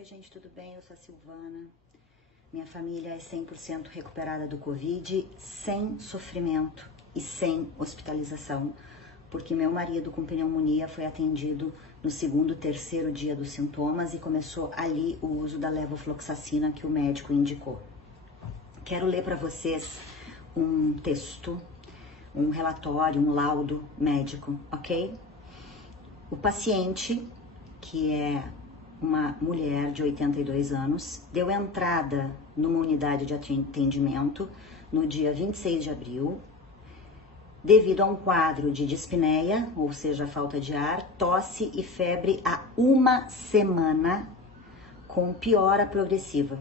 Oi, gente, tudo bem? Eu sou a Silvana. Minha família é 100% recuperada do Covid, sem sofrimento e sem hospitalização, porque meu marido com pneumonia foi atendido no segundo, terceiro dia dos sintomas e começou ali o uso da levofloxacina que o médico indicou. Quero ler para vocês um texto, um relatório, um laudo médico, ok? O paciente, que é uma mulher de 82 anos, deu entrada numa unidade de atendimento no dia 26 de abril, devido a um quadro de dispneia, ou seja, falta de ar, tosse e febre há uma semana, com piora progressiva,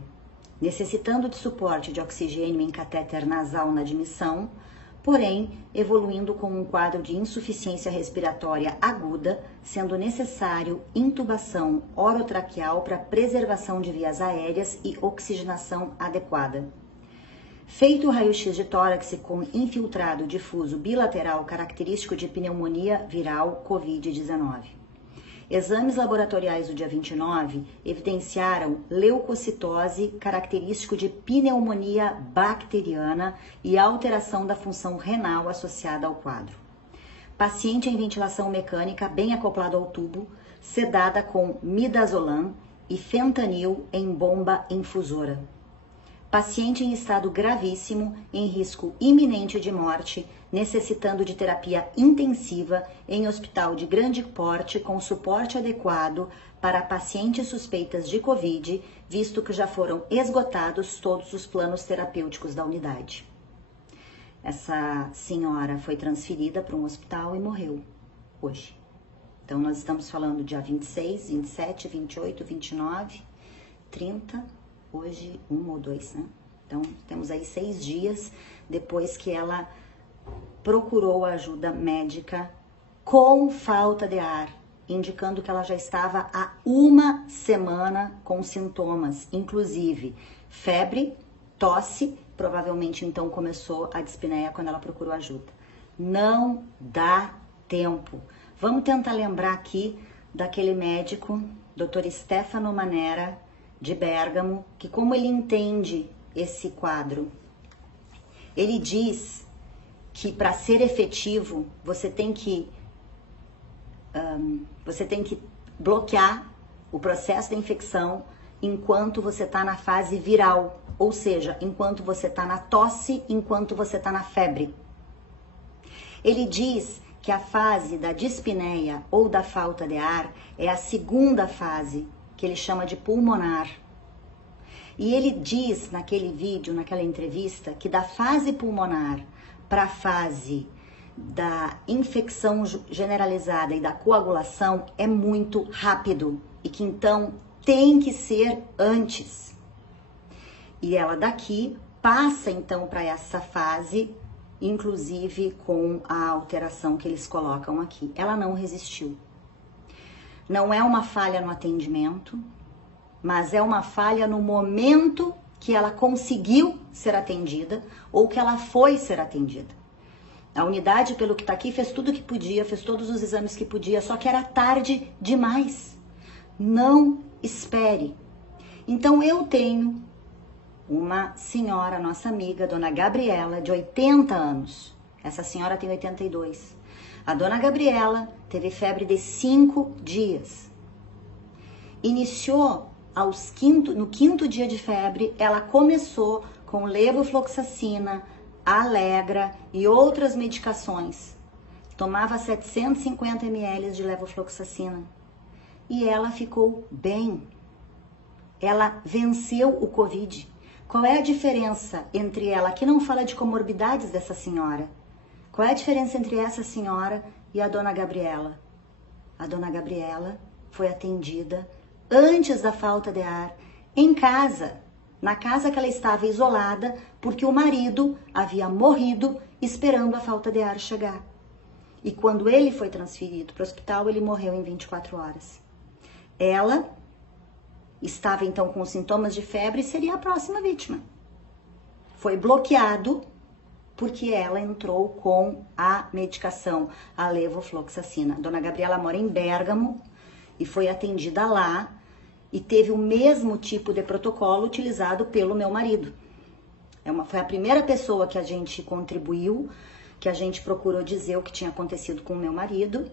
necessitando de suporte de oxigênio em catéter nasal na admissão, porém evoluindo com um quadro de insuficiência respiratória aguda, sendo necessário intubação orotraqueal para preservação de vias aéreas e oxigenação adequada. Feito o raio-x de tórax com infiltrado difuso bilateral característico de pneumonia viral COVID-19. Exames laboratoriais do dia 29 evidenciaram leucocitose, característico de pneumonia bacteriana e alteração da função renal associada ao quadro. Paciente em ventilação mecânica bem acoplado ao tubo, sedada com midazolam e fentanil em bomba infusora. Paciente em estado gravíssimo, em risco iminente de morte, necessitando de terapia intensiva em hospital de grande porte com suporte adequado para pacientes suspeitas de Covid, visto que já foram esgotados todos os planos terapêuticos da unidade. Essa senhora foi transferida para um hospital e morreu hoje. Então nós estamos falando dia 26, 27, 28, 29, 30, hoje 1 ou 2, né? Então temos aí 6 dias depois que ela procurou ajuda médica com falta de ar, indicando que ela já estava há uma semana com sintomas, inclusive febre, tosse, provavelmente então começou a dispneia quando ela procurou ajuda. Não dá tempo. Vamos tentar lembrar aqui daquele médico, Dr. Stefano Manera, de Bérgamo, que como ele entende esse quadro, ele diz que para ser efetivo, você tem que bloquear o processo da infecção enquanto você está na fase viral, ou seja, enquanto você está na tosse, enquanto você está na febre. Ele diz que a fase da dispneia ou da falta de ar é a segunda fase, que ele chama de pulmonar. E ele diz naquele vídeo, naquela entrevista, que da fase pulmonar para a fase da infecção generalizada e da coagulação é muito rápido e que então tem que ser antes. E ela daqui passa então para essa fase, inclusive com a alteração que eles colocam aqui. Ela não resistiu. Não é uma falha no atendimento, mas é uma falha no momento que ela conseguiu ser atendida ou que ela foi ser atendida. A unidade, pelo que está aqui, fez tudo o que podia, fez todos os exames que podia, só que era tarde demais. Não espere. Então eu tenho uma senhora, nossa amiga, dona Gabriela, de 80 anos. Essa senhora tem 82. A dona Gabriela teve febre de 5 dias. Iniciou no quinto dia de febre, ela começou com levofloxacina, Alegra e outras medicações. Tomava 750 ml de levofloxacina. E ela ficou bem. Ela venceu o Covid. Qual é a diferença entre ela, que não fala de comorbidades dessa senhora? Qual é a diferença entre essa senhora e a dona Gabriela? A dona Gabriela foi atendida antes da falta de ar, em casa, na casa que ela estava isolada, porque o marido havia morrido esperando a falta de ar chegar. E quando ele foi transferido para o hospital, ele morreu em 24 horas. Ela estava então com sintomas de febre e seria a próxima vítima. Foi bloqueado porque ela entrou com a medicação, a levofloxacina. Dona Gabriela mora em Bérgamo e foi atendida lá. e teve o mesmo tipo de protocolo utilizado pelo meu marido. Foi a primeira pessoa que a gente contribuiu, que a gente procurou dizer o que tinha acontecido com o meu marido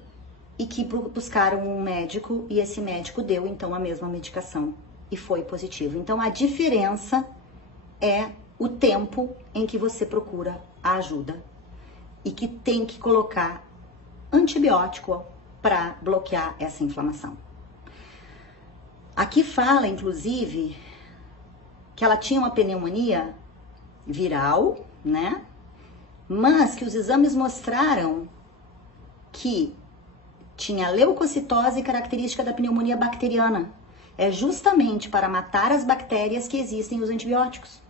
e que buscaram um médico e esse médico deu então a mesma medicação e foi positivo. Então a diferença é o tempo em que você procura a ajuda e que tem que colocar antibiótico para bloquear essa inflamação. Aqui fala, inclusive, que ela tinha uma pneumonia viral, né? Mas que os exames mostraram que tinha leucocitose característica da pneumonia bacteriana. É justamente para matar as bactérias que existem os antibióticos.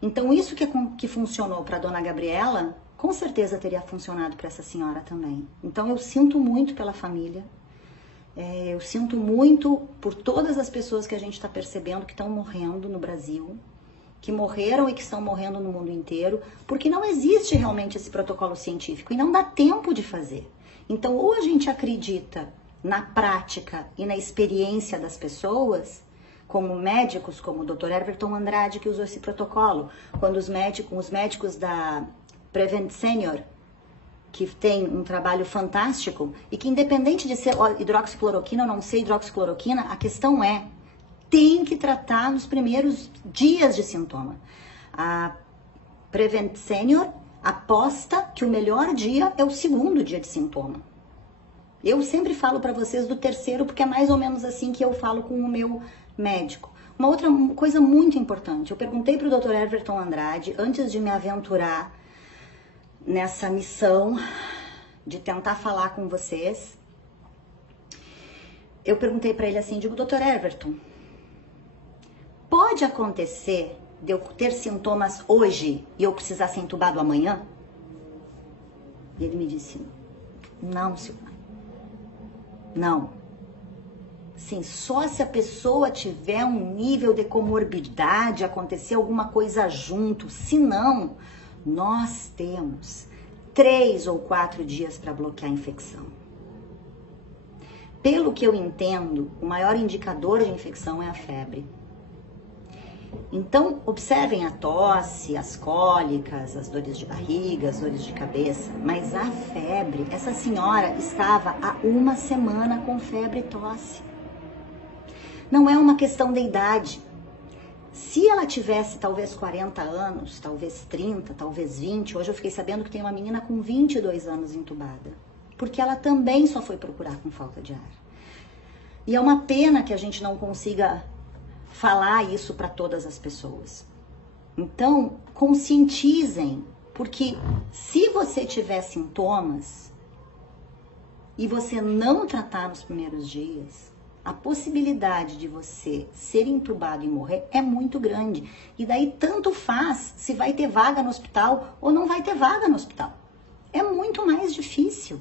Então, isso que funcionou para a dona Gabriela, com certeza teria funcionado para essa senhora também. Então, eu sinto muito pela família. Eu sinto muito por todas as pessoas que a gente está percebendo que estão morrendo no Brasil, que morreram e que estão morrendo no mundo inteiro, porque não existe realmente esse protocolo científico e não dá tempo de fazer. Então, ou a gente acredita na prática e na experiência das pessoas, como médicos, como o Dr. Everton Andrade, que usou esse protocolo, quando os médicos da Prevent Senior, que tem um trabalho fantástico, e que independente de ser hidroxicloroquina ou não ser hidroxicloroquina, a questão é, tem que tratar nos primeiros dias de sintoma. A Prevent Senior aposta que o melhor dia é o segundo dia de sintoma. Eu sempre falo para vocês do terceiro, porque é mais ou menos assim que eu falo com o meu médico. Uma outra coisa muito importante, eu perguntei para o Dr. Everton Andrade, antes de me aventurar nessa missão de tentar falar com vocês, eu perguntei para ele assim, digo, Dr. Everton, pode acontecer de eu ter sintomas hoje e eu precisar ser entubado amanhã? E ele me disse, não, Silvana, não. Sim, só se a pessoa tiver um nível de comorbidade, acontecer alguma coisa junto, se não, nós temos 3 ou 4 dias para bloquear a infecção. Pelo que eu entendo, o maior indicador de infecção é a febre. Então, observem a tosse, as cólicas, as dores de barriga, as dores de cabeça. Mas a febre, essa senhora estava há 1 semana com febre e tosse. Não é uma questão de idade. Se ela tivesse talvez 40 anos, talvez 30, talvez 20, hoje eu fiquei sabendo que tem uma menina com 22 anos entubada. Porque ela também só foi procurar com falta de ar. E é uma pena que a gente não consiga falar isso para todas as pessoas. Então, conscientizem, porque se você tiver sintomas e você não tratar nos primeiros dias, a possibilidade de você ser entubado e morrer é muito grande. E daí tanto faz se vai ter vaga no hospital ou não vai ter vaga no hospital. É muito mais difícil.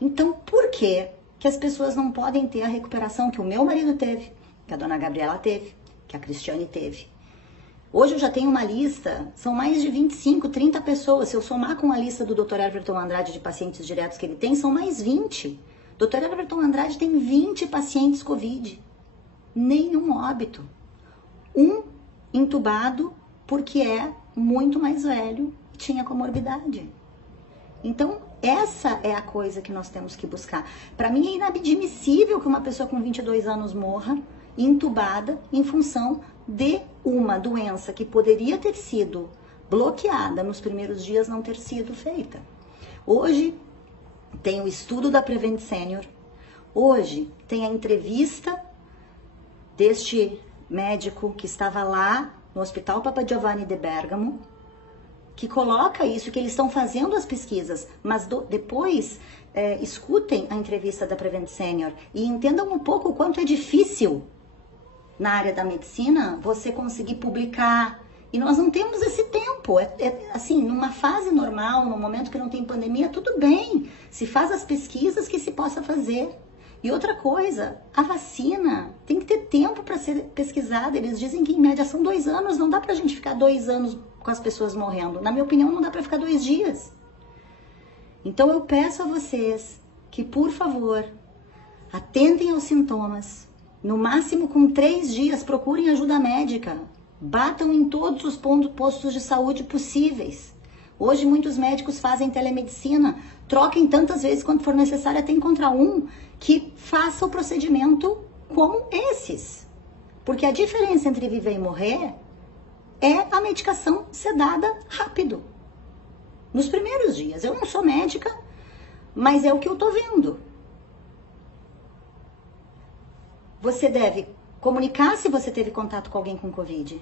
Então, por que as pessoas não podem ter a recuperação que o meu marido teve, que a dona Gabriela teve, que a Cristiane teve? Hoje eu já tenho uma lista, são mais de 25, 30 pessoas. Se eu somar com a lista do Dr. Everton Andrade de pacientes diretos que ele tem, são mais 20. Dr. Everton Andrade tem 20 pacientes Covid, nenhum óbito. Um entubado porque é muito mais velho e tinha comorbidade. Então, essa é a coisa que nós temos que buscar. Para mim é inadmissível que uma pessoa com 22 anos morra entubada em função de uma doença que poderia ter sido bloqueada nos primeiros dias não ter sido feita. Hoje tem o estudo da Prevent Senior. Hoje tem a entrevista deste médico que estava lá no Hospital Papa Giovanni de Bergamo, que coloca isso, que eles estão fazendo as pesquisas, mas depois escutem a entrevista da Prevent Senior e entendam um pouco o quanto é difícil na área da medicina você conseguir publicar. E nós não temos esse tempo. Assim, numa fase normal, num momento que não tem pandemia, tudo bem. Se faz as pesquisas que se possa fazer. E outra coisa, a vacina tem que ter tempo para ser pesquisada. Eles dizem que em média são 2 anos. Não dá pra gente ficar 2 anos com as pessoas morrendo. Na minha opinião, não dá pra ficar 2 dias. Então eu peço a vocês que, por favor, atentem aos sintomas, No máximo com 3 dias, procurem ajuda médica. Batam em todos os postos de saúde possíveis. Hoje muitos médicos fazem telemedicina. Troquem tantas vezes quanto for necessário até encontrar um que faça o procedimento como esses. Porque a diferença entre viver e morrer é a medicação ser dada rápido. Nos primeiros dias. Eu não sou médica, mas é o que eu tô vendo. Você deve comunicar se você teve contato com alguém com Covid.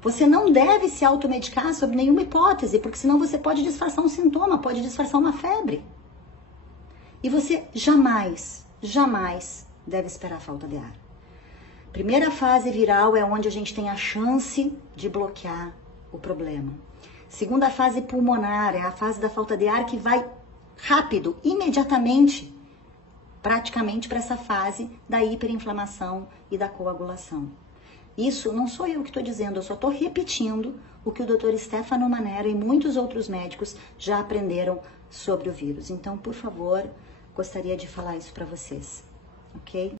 Você não deve se automedicar sob nenhuma hipótese, porque senão você pode disfarçar um sintoma, pode disfarçar uma febre. E você jamais, jamais deve esperar a falta de ar. Primeira fase viral é onde a gente tem a chance de bloquear o problema. Segunda fase pulmonar é a fase da falta de ar que vai rápido, imediatamente, praticamente para essa fase da hiperinflamação e da coagulação. Isso não sou eu que estou dizendo, eu só estou repetindo o que o Dr. Stefano Manero e muitos outros médicos já aprenderam sobre o vírus. Então, por favor, gostaria de falar isso para vocês, ok?